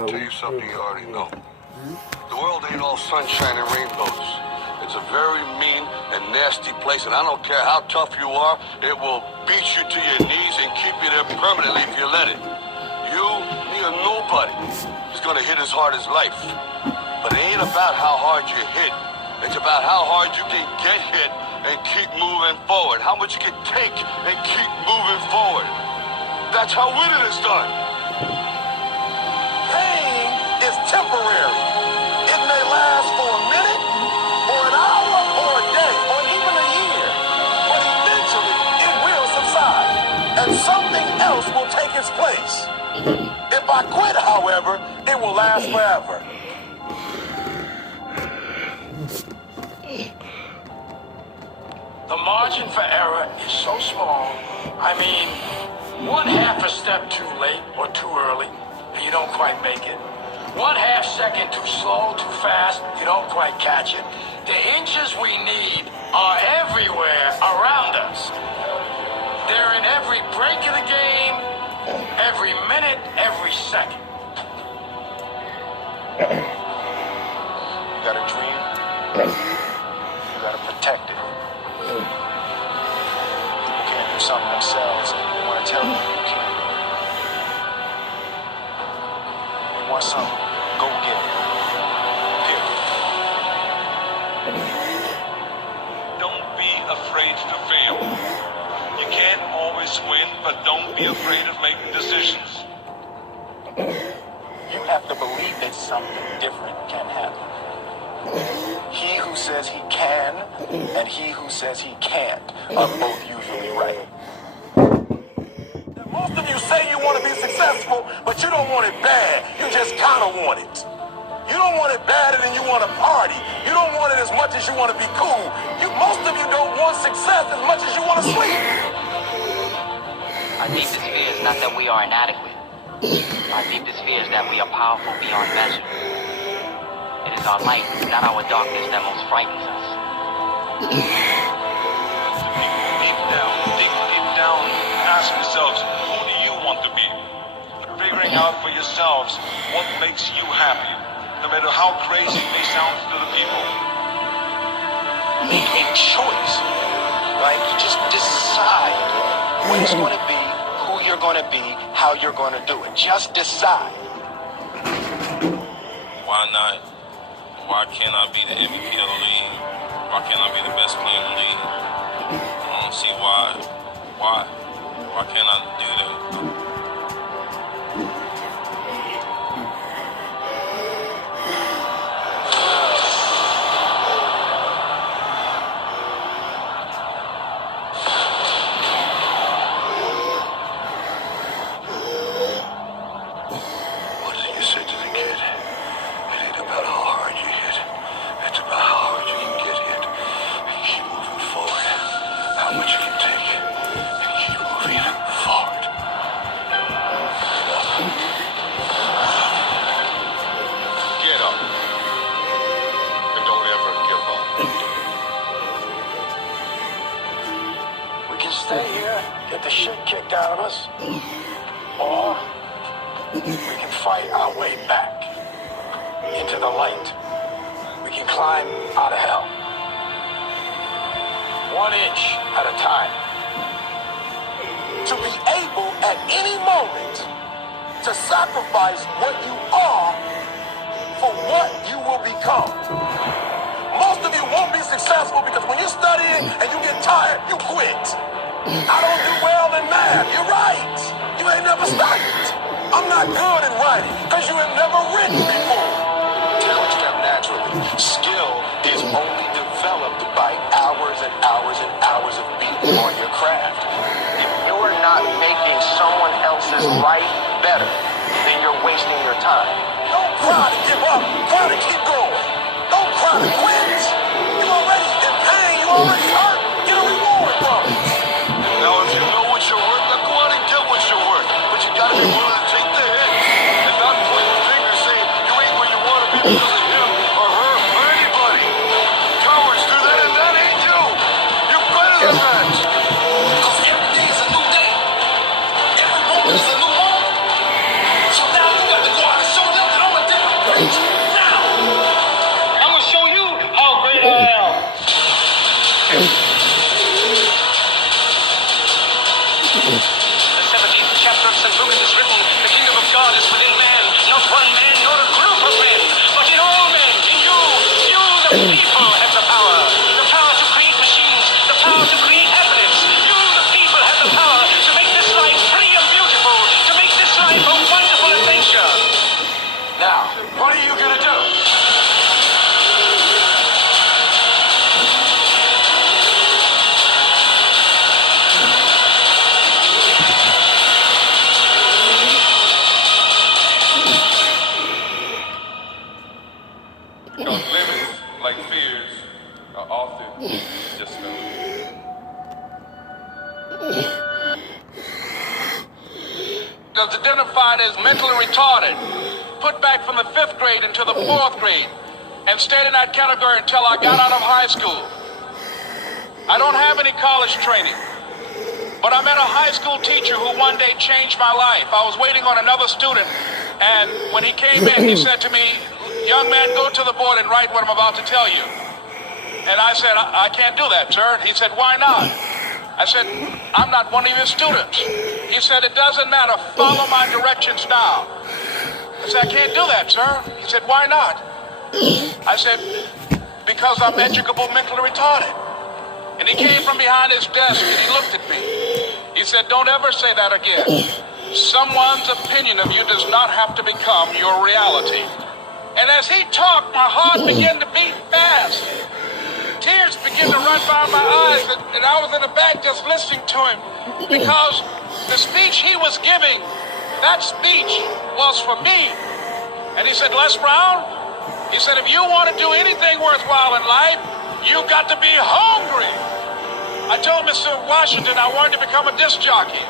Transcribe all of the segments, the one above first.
me tell you something you already know. The world ain't all sunshine and rainbows. It's a very mean and nasty place, and I don't care how tough you are, it will beat you to your knees and keep you there permanently if you let it. You, me, or nobody is gonna hit as hard as life. But it ain't about how hard you hit. It's about how hard you can get hit and keep moving forward. How much you can take and keep moving forward. That's how winning is done. Pain is temporary. It may last for a minute, or an hour, or a day, or even a year. But eventually, it will subside, and something else will take its place. If I quit, however, it will last forever. The margin for error is so small. I mean, one half a step too late or too early, and you don't quite make it. 1/2 second too slow, too fast, you don't quite catch it. The inches we need are everywhere around us. They're in every break of the game, every minute, every second. You got a dream, you got to protect it. People can't do something themselves, they want to tell you you can't. You want something, go get it. Period. Don't be afraid to fail. You can't always win, but don't be afraid of making decisions. You have to believe that something different can happen. He who says he can and he who says he can't are both usually right. Most of you say you want to be successful, but you don't want it bad. You just kind of want it. You don't want it badder than you want to party. You don't want it as much as you want to be cool. Most of you don't want success as much as you want to sleep. Our deepest fear is not that we are inadequate. Our deepest fear is that we are powerful beyond measure. It is our light, not our darkness, that most frightens us. Deep down, ask yourselves, who do you want to be? Figuring out for yourselves what makes you happy, no matter how crazy it may sound to the people. Make a choice. Like, just decide what it's going to be, who you're going to be, how you're going to do it. Just decide. Why not? Why can't I be the MVP of the league? Why can't I be the best player in the league? I don't see why. Why can't I do that? Stay here, get the shit kicked out of us, or we can fight our way back into the light. We can climb out of hell, 1 inch at a time. To be able at any moment to sacrifice what you are for what you will become. Most of you won't be successful because when you're studying and you get tired, you quit. I don't do well in math. You're right. You ain't never studied. I'm not good in writing because you have never written before. Talent comes naturally. Skill is only developed by hours and hours and hours of beating on your craft. If you're not making someone else's life better, then you're wasting your time. Don't cry to give up. Cry to keep going. Don't cry to quit. You already in pain. You already hurt. Get a reward from it. Now, if you know what you're worth, then go out and get what you're worth. But you gotta be willing to take the hit and not point the finger saying you ain't where you want to be because of him or her or anybody. Cowards do that, and that ain't you. You're better than that. Because every day is a new day. Every moment is a new moment. The 17th chapter of St. Luke is written, the kingdom of God is within man, not one man nor a group of men, but in all men, in you, the people, have the power to create machines, the power to create happiness. You, the people, have the power to make this life free and beautiful, to make this life a wonderful adventure. Now, what are you gonna do? Because limits, like fears, are often just limits. Was identified as mentally retarded, put back from the 5th grade into the 4th grade, and stayed in that category until I got out of high school. I don't have any college training, but I met a high school teacher who one day changed my life. I was waiting on another student, and when he came in, he said to me, "Young man, go to the board and write what I'm about to tell you." And I said, I can't do that, sir. He said, "Why not?" I said, "I'm not one of your students." He said, "It doesn't matter. Follow my directions now." I said, "I can't do that, sir." He said, "Why not?" I said, "Because I'm educable mentally retarded." And he came from behind his desk and he looked at me. He said, "Don't ever say that again. Someone's opinion of you does not have to become your reality." And as he talked, my heart began to beat fast. Tears began to run down my eyes, and I was in the back just listening to him, because the speech he was giving, that speech was for me. And he said, "Les Brown," he said, "if you want to do anything worthwhile in life, you got to be hungry." I told Mr. Washington I wanted to become a disc jockey.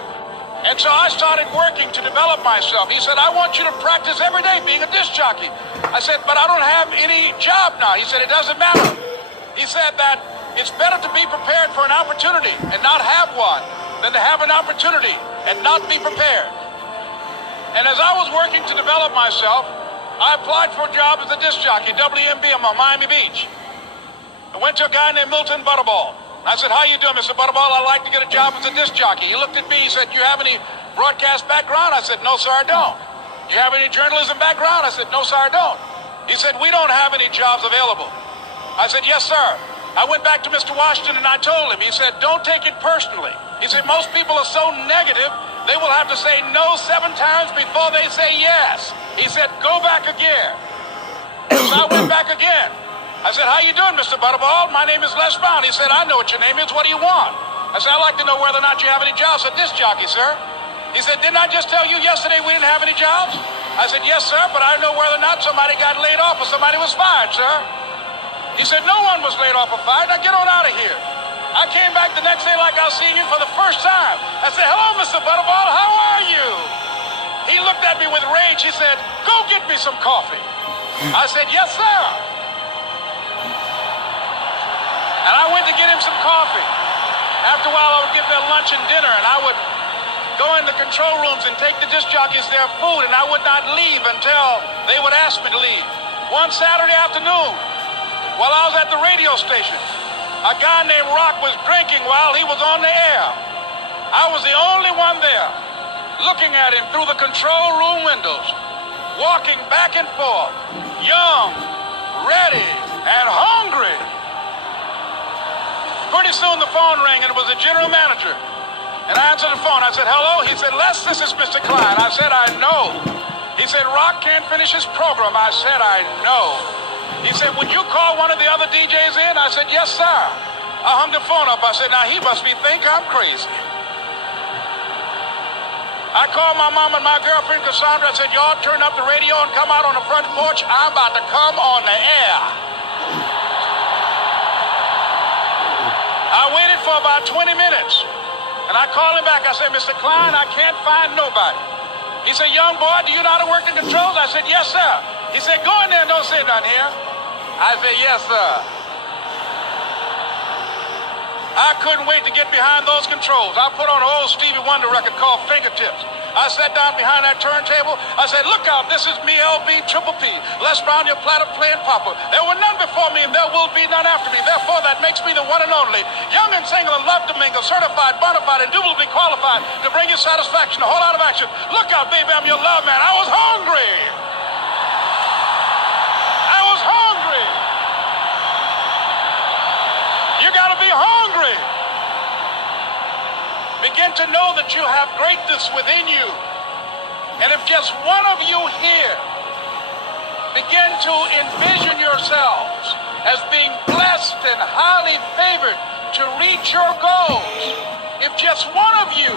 And so I started working to develop myself. He said, "I want you to practice every day being a disc jockey." I said, "But I don't have any job now." He said, "It doesn't matter." He said that it's better to be prepared for an opportunity and not have one than to have an opportunity and not be prepared. And as I was working to develop myself, I applied for a job as a disc jockey, WMBM on Miami Beach. I went to a guy named Milton Butterball. I said, "How you doing, Mr. Butterball? I'd like to get a job as a disc jockey." He looked at me, he said, "You have any broadcast background?" I said, "No, sir, I don't." "You have any journalism background?" I said, "No, sir, I don't." He said, "We don't have any jobs available." I said, "Yes, sir." I went back to Mr. Washington and I told him. He said, "Don't take it personally." He said, "Most people are so negative, they will have to say no 7 times before they say yes." He said, "Go back again." So I went back again. I said, "How you doing, Mr. Butterball? My name is Les Brown." He said, "I know what your name is. What do you want?" I said, "I'd like to know whether or not you have any jobs at disc jockey, sir." He said, "Didn't I just tell you yesterday we didn't have any jobs?" I said, "Yes, sir, but I don't know whether or not somebody got laid off or somebody was fired, sir." He said, "No one was laid off or fired. Now get on out of here." I came back the next day like I was seeing you for the first time. I said, "Hello, Mr. Butterball, how are you?" He looked at me with rage. He said, "Go get me some coffee." I said, "Yes, sir." And I went to get him some coffee. After a while, I would give their lunch and dinner, and I would go in the control rooms and take the disc jockeys their food, and I would not leave until they would ask me to leave. One Saturday afternoon, while I was at the radio station, a guy named Rock was drinking while he was on the air. I was the only one there, looking at him through the control room windows, walking back and forth, young, ready, and hungry. Pretty soon the phone rang, and it was the general manager. And I answered the phone. I said, "Hello?" He said, "Les, this is Mr. Klein." I said, "I know." He said, "Rock can't finish his program." I said, "I know." He said, "Would you call one of the other DJs in?" I said, "Yes, sir." I hung the phone up. I said, "Now he must think I'm crazy." I called my mom and my girlfriend Cassandra. I said, "Y'all turn up the radio and come out on the front porch. I'm about to come on the air." I waited for about 20 minutes, and I called him back. I said, "Mr. Klein, I can't find nobody." He said, "Young boy, do you know how to work the controls?" I said, "Yes, sir." He said, "Go in there and don't say nothing here." I said, "Yes, sir." I couldn't wait to get behind those controls. I put on an old Stevie Wonder record called Fingertips. I sat down behind that turntable. I said, look out, this is me, LB, Triple P, Les Brown, your platter playing papa. There were none before me and there will be none after me. Therefore, that makes me the one and only. Young and single and love to mingle, certified, bona fide, indubitably qualified to bring you satisfaction, a whole lot of action. Look out, baby, I'm your love man. I was hungry. I was hungry. You gotta be hungry. Begin to know that you have greatness within you. And if just one of you here begin to envision yourselves as being blessed and highly favored to reach your goals, if just one of you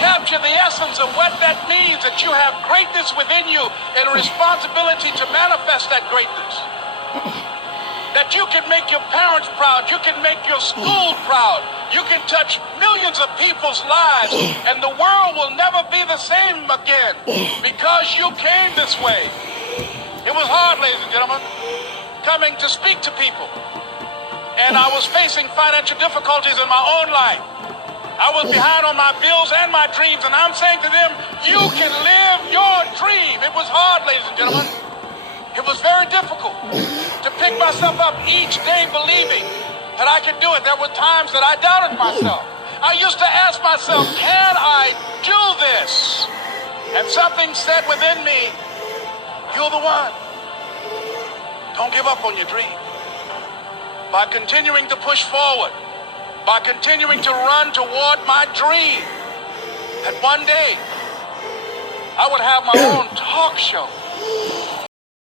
capture the essence of what that means, that you have greatness within you and a responsibility to manifest that greatness, that you can make your parents proud, you can make your school proud, you can touch millions of people's lives, and the world will never be the same again because you came this way. It was hard, ladies and gentlemen, coming to speak to people. And I was facing financial difficulties in my own life. I was behind on my bills and my dreams, and I'm saying to them, you can live your dream. It was hard, ladies and gentlemen. It was very difficult to pick myself up each day believing that I could do it. There were times that I doubted myself. I used to ask myself, can I do this? And something said within me, you're the one. Don't give up on your dream. By continuing to push forward, by continuing to run toward my dream, that one day I would have my own talk show.